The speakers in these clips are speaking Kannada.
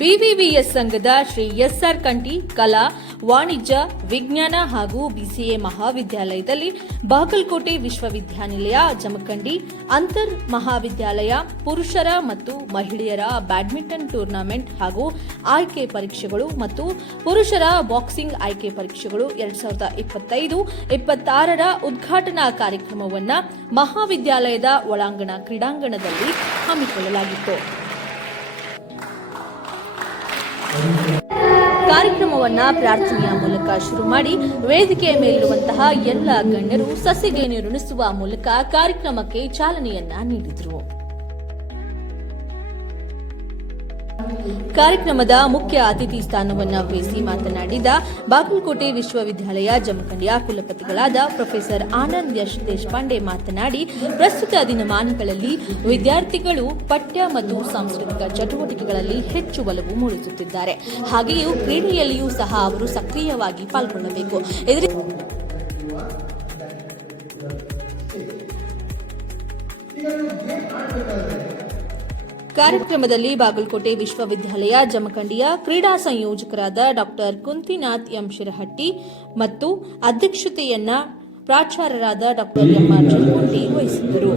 ಬಿವಿವಿಎಸ್ ಸಂಘದ ಶ್ರೀ ಎಸ್ಆರ್ ಕಂಠಿ ಕಲಾ, ವಾಣಿಜ್ಯ, ವಿಜ್ಞಾನ ಹಾಗೂ ಬಿಸಿಎ ಮಹಾವಿದ್ಯಾಲಯದಲ್ಲಿ ಬಾಗಲಕೋಟೆ ವಿಶ್ವವಿದ್ಯಾನಿಲಯ ಜಮಖಂಡಿ ಅಂತರ್ ಮಹಾವಿದ್ಯಾಲಯ ಪುರುಷರ ಮತ್ತು ಮಹಿಳೆಯರ ಬ್ಯಾಡ್ಮಿಂಟನ್ ಟೂರ್ನಮೆಂಟ್ ಹಾಗೂ ಆಯ್ಕೆ ಪರೀಕ್ಷೆಗಳು ಮತ್ತು ಪುರುಷರ ಬಾಕ್ಸಿಂಗ್ ಆಯ್ಕೆ ಪರೀಕ್ಷೆಗಳು 2025-26ರ ಉದ್ಘಾಟನಾ ಕಾರ್ಯಕ್ರಮವನ್ನು ಮಹಾವಿದ್ಯಾಲಯದ ಒಳಾಂಗಣ ಕ್ರೀಡಾಂಗಣದಲ್ಲಿ ಹಮ್ಮಿಕೊಳ್ಳಲಾಗಿತ್ತು. ಕಾರ್ಯಕ್ರಮವನ್ನ ಪ್ರಾರ್ಥನೆಯ ಮೂಲಕ ಶುರು ಮಾಡಿ ವೇದಿಕೆಯ ಮೇಲಿರುವಂತಹ ಎಲ್ಲ ಗಣ್ಯರು ಸಸಿಗೆ ನೀರುಣಿಸುವ ಮೂಲಕ ಕಾರ್ಯಕ್ರಮಕ್ಕೆ ಚಾಲನೆಯನ್ನ ನೀಡಿದರು. ಕಾರ್ಯಕ್ರಮದ ಮುಖ್ಯ ಅತಿಥಿ ಸ್ಥಾನವನ್ನು ವಹಿಸಿ ಮಾತನಾಡಿದ ಬಾಗಲಕೋಟೆ ವಿಶ್ವವಿದ್ಯಾಲಯ ಜಮಖಂಡಿಯ ಕುಲಪತಿಗಳಾದ ಪ್ರೊಫೆಸರ್ ಆನಂದ್ ಯಶ್ ದೇಶಪಾಂಡೆ ಮಾತನಾಡಿ, ಪ್ರಸ್ತುತ ದಿನಮಾನಗಳಲ್ಲಿ ವಿದ್ಯಾರ್ಥಿಗಳು ಪಠ್ಯ ಮತ್ತು ಸಾಂಸ್ಕೃತಿಕ ಚಟುವಟಿಕೆಗಳಲ್ಲಿ ಹೆಚ್ಚು ಒಲವು ಮೂಡಿಸುತ್ತಿದ್ದಾರೆ. ಹಾಗೆಯೇ ಕ್ರೀಡೆಯಲ್ಲಿಯೂ ಸಹ ಅವರು ಸಕ್ರಿಯವಾಗಿ ಪಾಲ್ಗೊಳ್ಳಬೇಕು. ಕಾರ್ಯಕ್ರಮದಲ್ಲಿ ಬಾಗಲಕೋಟೆ ವಿಶ್ವವಿದ್ಯಾಲಯ ಜಮಖಂಡಿಯ ಕ್ರೀಡಾ ಸಂಯೋಜಕರಾದ ಡಾ ಕುಂತಿನಾಥ್ ಎಂ ಶಿರಹಟ್ಟಿ ಮತ್ತು ಅಧ್ಯಕ್ಷತೆಯನ್ನ ಪ್ರಾಚಾರ್ಯರಾದ ಡಾ ಎಂಆರ್ ಜಲಗುಂಟಿ ವಹಿಸಿದ್ದರು.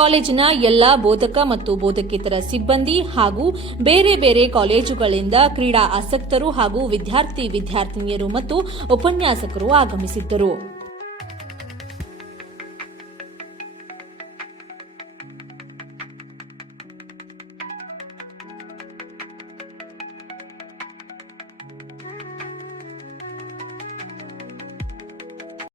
ಕಾಲೇಜಿನ ಎಲ್ಲಾ ಬೋಧಕ ಮತ್ತು ಬೋಧಕೇತರ ಸಿಬ್ಬಂದಿ ಹಾಗೂ ಬೇರೆ ಬೇರೆ ಕಾಲೇಜುಗಳಿಂದ ಕ್ರೀಡಾ ಆಸಕ್ತರು ಹಾಗೂ ವಿದ್ಯಾರ್ಥಿನಿಯರು ಮತ್ತು ಉಪನ್ಯಾಸಕರು ಆಗಮಿಸಿದ್ದರು.